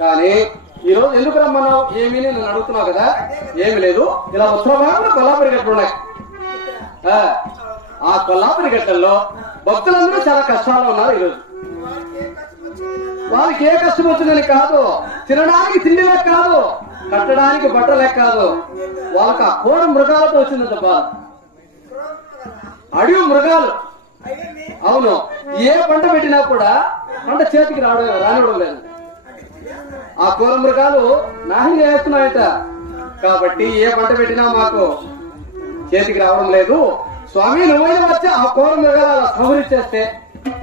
కానీ ఈ రోజు ఎందుకు రమ్మన్నావు ఏమీ నేను అడుగుతున్నావు కదా. ఏమి లేదు, ఇలా ఉత్తరాభాగంలో కొల్లాపురి గట్టలు ఉన్నాయి. ఆ కొల్లాపురి గట్టల్లో భక్తులందరూ చాలా కష్టాల్లో ఉన్నారు. ఈరోజు వాళ్ళకి ఏ కష్టం వచ్చిందని కాదు, తినడానికి తిండి లేక కాదు, కట్టడానికి బట్టలేక కాదు, వాళ్ళకి ఆ కోర మృగాలతో వచ్చిందంట బాధ. అడవి మృగాలు. అవును, ఏ పంట పెట్టినా కూడా పంట చేతికి రానివ్వడం లేదు. ఆ కోర మృగాలు నాశనం చేస్తున్నాయట. కాబట్టి ఏ పంట పెట్టినా మాకు చేతికి రావడం లేదు. స్వామి నువ్వైనా వచ్చి ఆ కోర మృగాలు అలా సంహరించేస్తే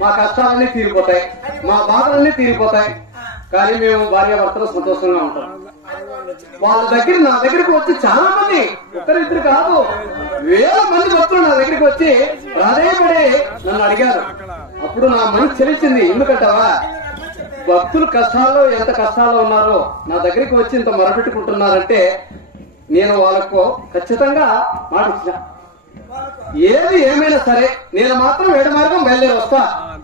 మా కష్టాలన్నీ తీరిపోతాయి, మా బాధలన్నీ తీరిపోతాయి. కానీ మేము భార్యాభర్తలు సంతోషంగా ఉంటాం. వాళ్ళ దగ్గర నా దగ్గరికి వచ్చి చాలా మంది, ఒక్కరిద్దరు కాదు, వేల మంది భక్తులు నా దగ్గరికి వచ్చి ప్రాధాన్యపడి నన్ను అడిగారు. అప్పుడు నా మనసు చెలిచింది. ఎందుకంటావా, భక్తులు కష్టాల్లో ఎంత కష్టాల్లో ఉన్నారో నా దగ్గరికి వచ్చి ఇంత మొరపెట్టుకుంటున్నారంటే నేను వాళ్ళకు ఖచ్చితంగా మాట ఇచ్చిన. ఏది ఏమైనా సరే నేను మాత్రం ఏడు మార్గం బయలుదేరి వస్తా.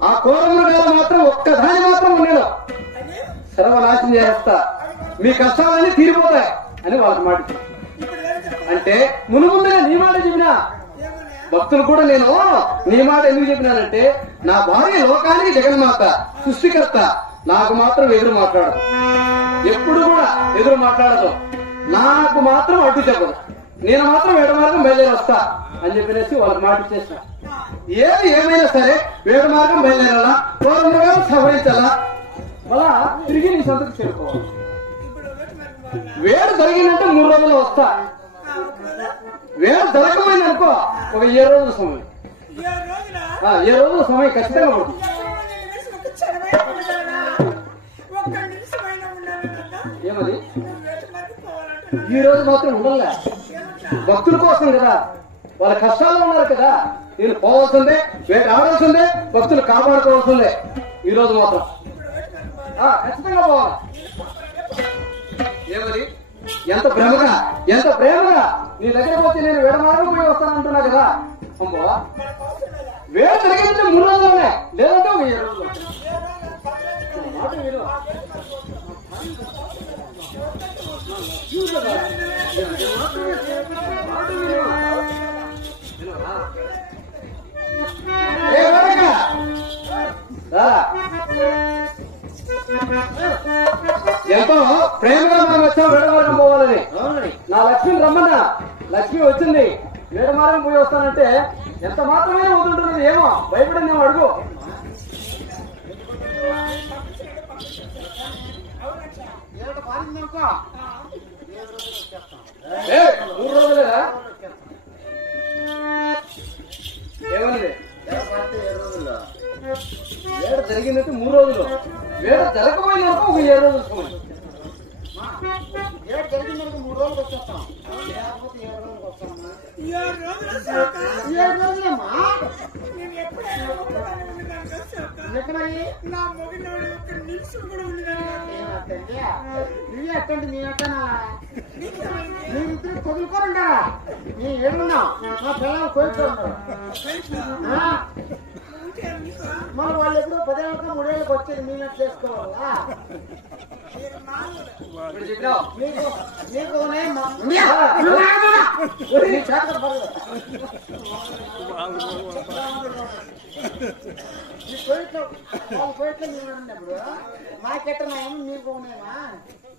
ఆ కోర మృగాలు మాత్రం ఒక్కదాని మాత్రం నేను సర్వనాశనం చేస్తా, మీ కష్టాలన్నీ తీరిపోతాయి అని వాళ్ళకి మాట ఇచ్చిన. అంటే ముందుగా నీ మాట చెప్పినా భక్తులు కూడా నేను నీ మాట ఎందుకు చెప్పినానంటే, నా భార్య లోకానికి జగన్మాత, సృష్టికర్త, నాకు మాత్రం ఎదురు మాట్లాడదు, ఎప్పుడు కూడా ఎదురు మాట్లాడదు, నాకు మాత్రం అడ్డు చెప్పదు, నేను మాత్రం వేట మార్గం బయలుదేరి వస్తా అని చెప్పినేసి వాళ్ళకి మాట ఇచ్చేసిన. ఏది ఏమైనా సరే వేట మార్గం బయలుదేరాలా, కోరముగా సవరించాలా, మళ్ళా తిరిగి నీ సొంతకు చేరుకోవాలి. వేడు జరిగిందంటే 3 రోజుల్లో వస్తా. వేడు జరగమైంది అనుకో ఒక 7 రోజుల సమయం, 7 రోజుల సమయం ఖచ్చితంగా పడుతుంది. ఏమది ఈ రోజు మాత్రం ఉండలే, భక్తుల కోసం కదా, వాళ్ళ కష్టాల్లో ఉన్నారు కదా. నేను పోవాల్సిందే, వేట ఆడాల్సిందే, భక్తులు కాపాడుకోవాల్సిందే. ఈ రోజు మాత్రం ఖచ్చితంగా పోవాలి. ఏమది ఎంత ప్రేమగా ఎంత ప్రేమగా నీ దగ్గరకు వచ్చి నేను వేడ మార్గం పోయి వస్తానంటున్నా కదా. అమ్మో వేడ జరిగిందంటే 3 రోజుల్లోనే, లేదంటే 7 రోజులు. ఎంతో ప్రేమగా మనం వచ్చాం వేడమార్గం పోవాలని. నా లక్ష్మిని రమ్మన్నా, లక్ష్మి వచ్చింది, వేడమార్గం పోయి వస్తానంటే ఎంత మాత్రమే అవుతుంటున్నది. ఏమో భయపడిందేమో అడుగు. ఏ 3 రోజులేదా? ఏమన్నది వేడ జరిగిందంటే 3 రోజులు, వేడ జరగకపోయిందనుకో ఒక 7 రోజులు సమయం. వేడ జరిగిందంటే 3 రోజులకు వచ్చేస్తాం, లేకపోతే 7 రోజులకు వస్తామమ్మా. 7 రోజులమ్మా. నా మొగినోడు ఒక నిమిషం కూడా నువ్వే అట్టండి. మీ అట్టనా మీరిద్దరు చదువుకోరుంటారా? నీ ఏడున్నావు, మా పిల్లలు కోరుతూ ఉంటారు. మరి వాళ్ళు ఎప్పుడో 10 ఏళ్ళకి 3 ఏళ్ళకి వచ్చేది మీ నట్టు చేసుకోవాలా? కోయిట్లో మీరు ఉన్నప్పుడు మాకెట్టనేమో మీరు పోనేమా?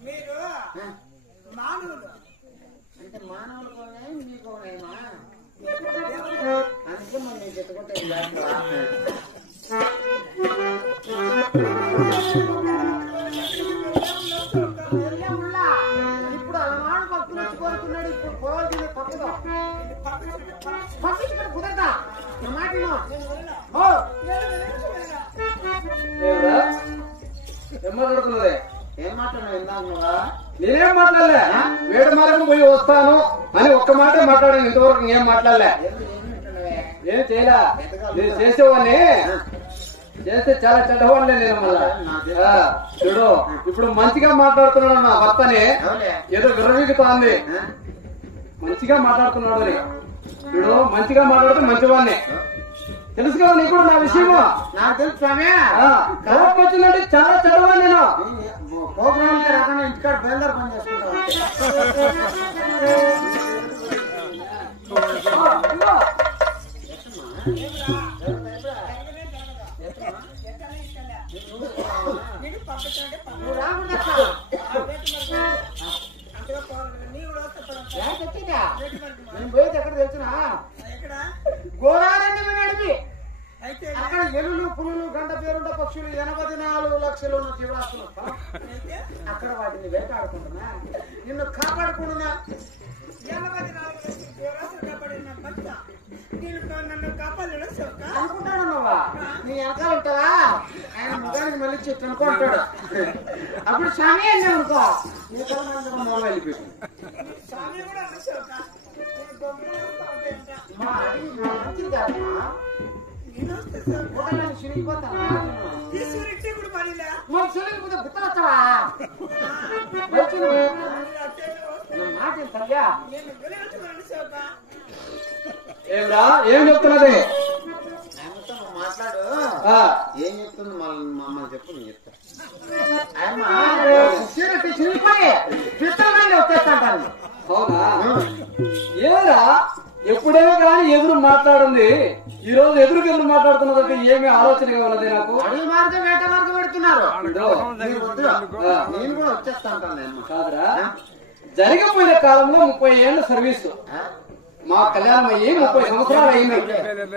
మీరు మానవులు అంటే మానవులు పోనే మీకు పోనేమా? అందుకే మనం నేను చెప్పుకుంటే ఇప్పుడు అలవాడు భక్తులు వచ్చి కోరుకున్నాడు. ఇప్పుడు పోవాల్సింది పక్కగా పక్కన కుదరదా? నా మాట ఏం మాట్లాడుతున్నదే? ఏం మాట్లాడినా విన్నావుగా? నేనేం మాట్లాడలే. వేడ మార్గం పోయి వస్తాను అని ఒక్క మాట మాట్లాడాను, ఇంతవరకు ఏం మాట్లాడలే. ఏం చేయలే. నేను చేసేవాడిని, చేస్తే చాలా చెడ్డవాళ్ళే నేను. మళ్ళా చూడు ఇప్పుడు మంచిగా మాట్లాడుతున్నాడు నా భర్తని, ఏదో విర్రవీగుతోంది. మంచిగా మాట్లాడుతున్నాడు అని చూడు, మంచిగా మాట్లాడితే మంచివాడిని. తెలుసు కదా నీకు కూడా నా విషయము? నాకు తెలుసు. కోపం వచ్చిందంటే చాలా చెడ్డవాడిని నేను. ప్రోగ్రామ్ రాకుండా ఇంటికాడ బయలుదేరి పని చేసుకుంటాం. నేను పోయేది ఎక్కడ తెలిసిన గోరారెడ్డి అడిగి అక్కడ ఎలులు పులులు గంట పేరుంట పక్షులు 84 లక్షలు ఉన్న జీవరాశులు అక్కడ వాటిని వేటాడుకుంటున్నా నిన్ను కాపాడుకుంటున్నా. 84 లక్షల జీవరాశులు కాపాడిన నన్ను కాపాడలేడు అనుకుంటాడు. నువ్వా నీ వెనకాల ఉంటావా? ఆయన ముఖానికి మళ్ళీ చెట్టు అనుకుంటాడు. అప్పుడు స్వామి అన్నీ అనుకో మొదలు వెళ్ళిపోయి ఏమ్రా ఏం చెప్తున్నది? మాట్లాడు. ఏం చెప్తుంది మమ్మల్ని చెప్పు. నేను చెప్తా. అవునా? ఏరా ఎప్పుడేమో కానీ ఎదురు మాట్లాడింది, ఈ రోజు ఎదురుకి ఎదురు మాట్లాడుతున్నదంటే ఏమీ ఆలోచనగా ఉన్నది నాకు. అడవి మార్గం వేట మార్గం పెడుతున్నారు. నేను కూడా వచ్చేస్తాను కాదురా, జరిగిపోయిన కాలంలో 30 ఏళ్ల సర్వీసు మా కళ్యాణం అయ్యి 30 సంవత్సరాలు అయింది.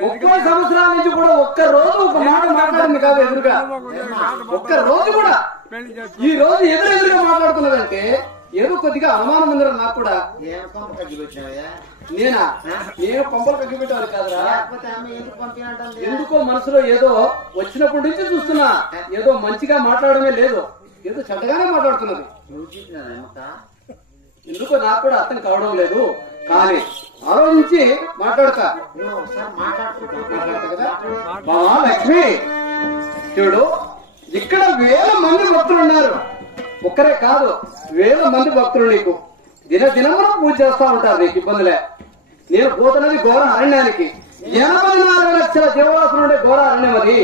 30 సంవత్సరాల నుంచి కూడా ఒక్క రోజు ఒక మాట మాట్లాడింది కాదు ఎదురుగా. ఒక్క రోజు కూడా. ఈ రోజు ఎదురుగా మాట్లాడుతున్నదంటే ఏదో కొద్దిగా అనుమానం ఉందిరా నాకు కూడా. నేను పంపలు కగ్గిపెట్టాను కాదురా. ఎందుకో మనసులో ఏదో వచ్చినప్పటి నుంచి చూస్తున్నా, ఏదో మంచిగా మాట్లాడమే లేదు, ఏదో చెడ్డగానే మాట్లాడుతున్నది. ఎందుకో నాకు కూడా అర్థం కావడం లేదు. కానీ ఆలోచించి మాట్లాడతా కదా. బావా లక్ష్మి చూడు, ఇక్కడ 1000 మంది భక్తులు ఉన్నారు. ఒక్కరే కాదు, 1000 మంది భక్తులు నీకు దినదినమున పూజ చేస్తా ఉంటారు. నీకు ఇబ్బందులే. నేను పోతున్నది ఘోర అరణ్యానికి. 84 లక్షల జీవరాశులు ఉండే ఘోర అరణ్యం అది.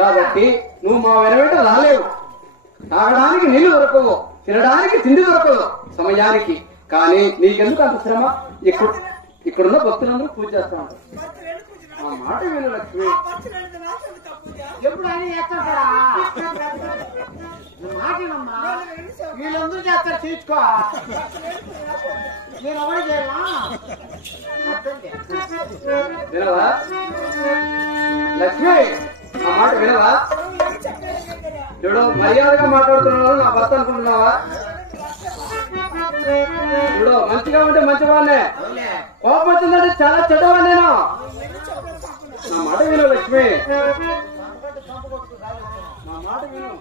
కాబట్టి నువ్వు మా వెనవేట రాలేవు. తాగడానికి నీళ్లు దొరకవు, తినడానికి తిండి దొరకదు సమయానికి. కానీ నీకెందుకు అంత శ్రమ? ఇక్కడున్న భక్తులందరూ పూజ చేస్తా ఉంటారు. ఆ మాట విను లక్ష్మి. ఎప్పుడు వీళ్ళందరూ చేస్తారు తీర్చుకో. నేను ఎవరు చేయవా? వినవా లక్ష్మి? ఆ మాట వినవా? చూడు, మర్యాదగా మాట్లాడుతున్నావు, నా భర్త అనుకుంటున్నావా? చూడు, మంచిగా ఉంటే మంచివాడినే, కోపం వచ్చిందంటే చాలా చెడ్డవాడిని నేను. నా మాట విను లక్ష్మి, నా మాట విను.